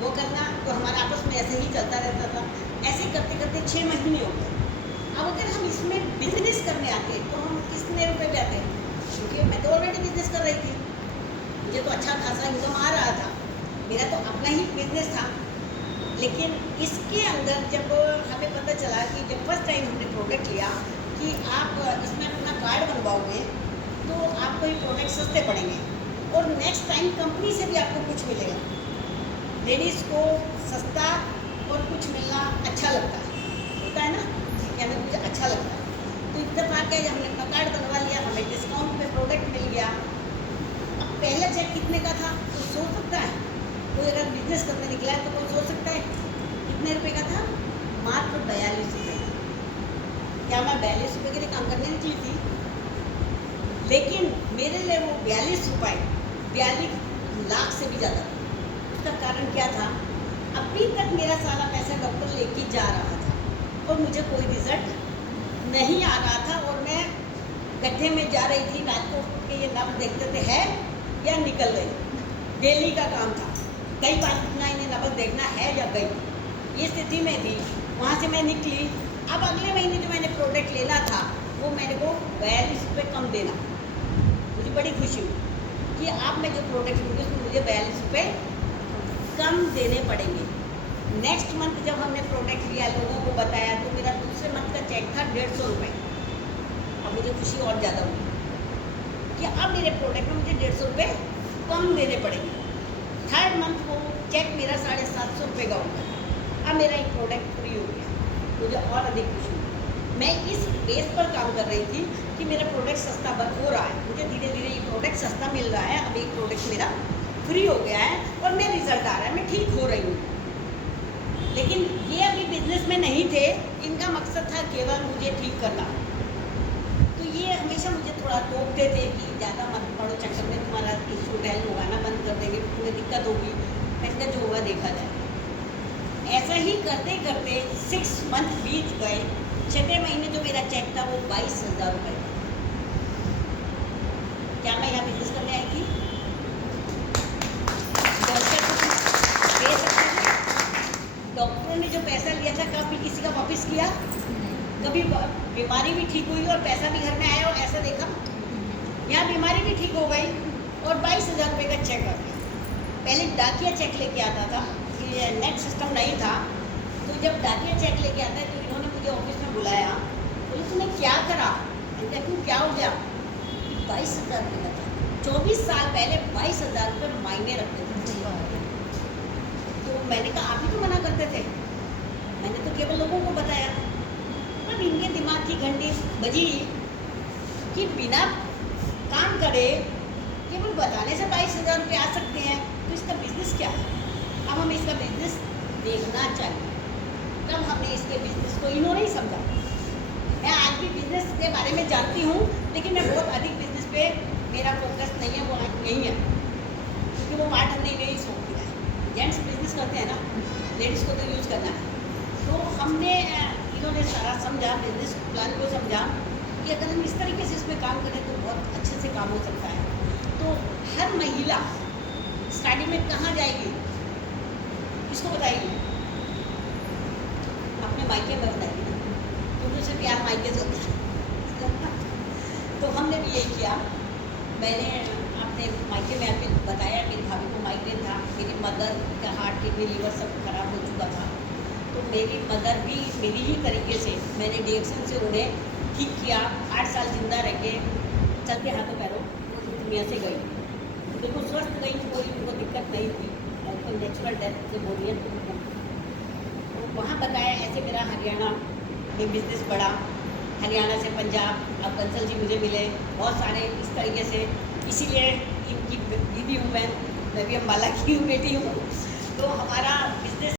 वो करना, तो हमारा आपस में ऐसे ही चलता रहता था। ऐसे करते करते 6 महीने हो गए। अब अगर हम इसमें बिजनेस करने आते तो हम कितने रुपए पे आते हैं, क्योंकि मैं तो ऑलरेडी बिजनेस कर रही थी, मुझे तो अच्छा खासा इनकम आ रहा था, मेरा तो अपना ही बिजनेस था। लेकिन इसके अंदर जब हमें पता चला कि जब फर्स्ट टाइम हमने प्रोडक्ट लिया कि आप इसमें अपना कार्ड बनवाओगे तो आपको ये प्रोडक्ट सस्ते पड़ेंगे और नेक्स्ट टाइम कंपनी से भी आपको कुछ मिलेगा। लेडीज़ को सस्ता और कुछ मिलना अच्छा लगता है ना, कि हमें कुछ अच्छा लगता है। तो इत्तेफाक है, हमने अपना कार्ड बनवा लिया, हमें डिस्काउंट पे प्रोडक्ट मिल गया। अब पहला चेक कितने का था तो सोच सकता है, कोई अगर बिजनेस करने निकला है तो कोई सोच सकता है कितने रुपए का था, मात्र 42 रुपये। क्या मैं 42 रुपये के लिए काम करने निकली थी? लेकिन मेरे लिए वो 42 रुपये 42 लाख से भी ज़्यादा था। इसका कारण क्या था? अभी तक मेरा सारा पैसा डॉक्टर लेके जा रहा था और मुझे कोई रिजल्ट नहीं आ रहा था, और मैं गड्ढे में जा रही थी, रात को उठ के ये नब देखते थे है या निकल गई, डेली का काम था। कई बार इतना इन्हें नबज देखना है या गई, ये स्थिति में थी। वहाँ से मैं निकली। अब अगले महीने जो मैंने प्रोडक्ट लेना था वो मेरे को 42 रुपये कम देना। मुझे बड़ी खुशी हुई कि अब मैं जो प्रोडक्ट लूँगी उसमें मुझे 42 रुपये कम देने पड़ेंगे। नेक्स्ट मंथ जब हमने प्रोडक्ट लिया, लोगों को बताया, तो मेरा दूसरे मंथ का चेक था 150 रुपये। अब मुझे खुशी और ज़्यादा हुई कि अब मेरे प्रोडक्ट में मुझे 150 रुपये कम देने पड़ेंगे। थर्ड मंथ वो चेक मेरा 750 रुपये का होगा। अब मेरा एक प्रोडक्ट फ्री हो गया, मुझे और अधिक खुशी हुई। मैं इस बेस पर काम कर रही थी कि मेरा प्रोडक्ट सस्ता हो रहा है, मुझे धीरे धीरे ये प्रोडक्ट सस्ता मिल रहा है। अब एक प्रोडक्ट मेरा फ्री हो गया है और मेरा रिजल्ट आ रहा है, मैं ठीक हो रही हूँ। लेकिन ये अभी बिजनेस में नहीं थे, इनका मकसद था केवल मुझे ठीक करना। तो ये हमेशा मुझे थोड़ा टोकते थे कि ज़्यादा मत पढ़ो चक्कर में, तुम्हारा इशू टैल होगा ना, बंद कर देंगे, तुम्हें दिक्कत होगी। मैंने जो होगा देखा जाए। ऐसा ही करते करते 6 मंथ बीत गए। 6वें महीने जो मेरा चेक था वो 22,000 रुपये था। क्या मैं यहाँ बिजनेस करने आई थी? डॉक्टरों ने जो पैसा लिया था कभी किसी का वापस किया? कभी बीमारी भी ठीक हुई और पैसा भी घर में आया और ऐसा देखा? यहाँ बीमारी भी ठीक हो गई और 22,000 रुपये का चेक आ गया। पहले डाकिया चेक लेके आता था, ये नेट सिस्टम नहीं था। तो जब डाकिया चेक लेके आता है तो इन्होंने मुझे ऑफिस में बुलाया, बोले तूने क्या करा? मैंने क्यों, क्या हो गया? 22,000 रुपये का था। 24 साल पहले 22,000 रुपये मायने रखते थे। तो मैंने कहा आप ही तो मना करते थे, मैंने तो केवल लोगों को बताया। अब इनके दिमाग की घंटी बजी कि बिना काम करे केवल बताने से 22,000 रुपये आ सकते हैं, तो इसका बिजनेस क्या है? अब हमें इसका बिजनेस देखना चाहिए। तब हमने इसके बिजनेस को इन्होंने ही समझा। मैं आज भी बिजनेस के बारे में जानती हूँ, लेकिन मैं बहुत अधिक बिजनेस पे मेरा फोकस नहीं है, वो नहीं है, क्योंकि वो पार्ट हमने नहीं सोच दिया है। जेंट्स बिजनेस करते हैं ना, लेडीज़ को तो यूज़ करना है। तो हमने इन्होंने सारा समझा, बिजनेस प्लान को समझा कि अगर हम इस तरीके से इसमें काम करें तो बहुत अच्छे से काम हो सकता है। तो हर महिला स्टार्टिंग में कहाँ जाएगी, किसको बताएगी? अपने मायके में बताएगी ना, क्योंकि उसे प्यार मायके से होता है। तो हमने भी यही किया। मैंने अपने मायके में आके बताया, मेरी भाभी को माइग्रेन था, मेरी मदर का हार्ट, किडनी, लीवर सब खराब हो चुका था। तो मेरी मदर भी मेरी ही तरीके से, मैंने डिएक्शन से उन्हें ठीक किया। 8 साल जिंदा रह के चलते हाथों पैरों दुनिया से गई, बिल्कुल स्वस्थ गई, कोई उनको दिक्कत नहीं थी, और कोई नेचुरल डेथ से बोलिए तो वहाँ बताया। ऐसे मेरा हरियाणा में बिजनेस बढ़ा, हरियाणा से पंजाब, अब बंसल जी मुझे मिले, बहुत सारे इस तरीके से। इसीलिए इनकी दीदी हूँ मैं भी अम्बाला की हूँ, बेटी हूँ। तो हमारा बिजनेस